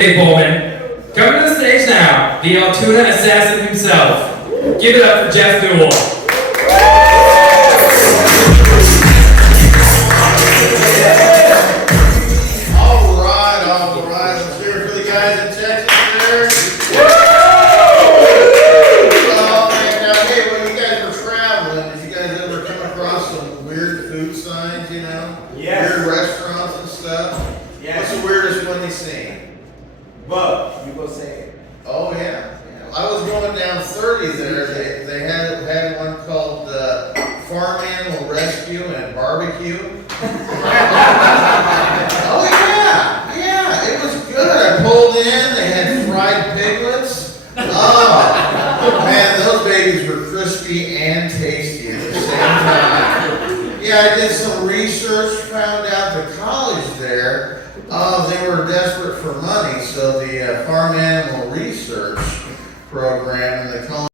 Hey Bowman, coming to the stage now, the Altoona assassin himself. Give it up for Jeff Newell. All right. Let's hear it for the guys in Texas there. Oh man, now hey, when you guys were traveling, did you guys ever come across some weird food signs, you know? Yes. Weird restaurants and stuff? Yes. What's the weirdest one you seen? Bub, you go say it. Oh yeah. I was going down 30 there. They had one called Farm Animal Rescue and Barbecue. Oh yeah, it was good. I pulled in. They had fried piglets. Oh man, those babies were crispy and tasty at the same time. Yeah, I did some research. Found out the college there. They were desperate for money, so the Farm Animal Research Program and the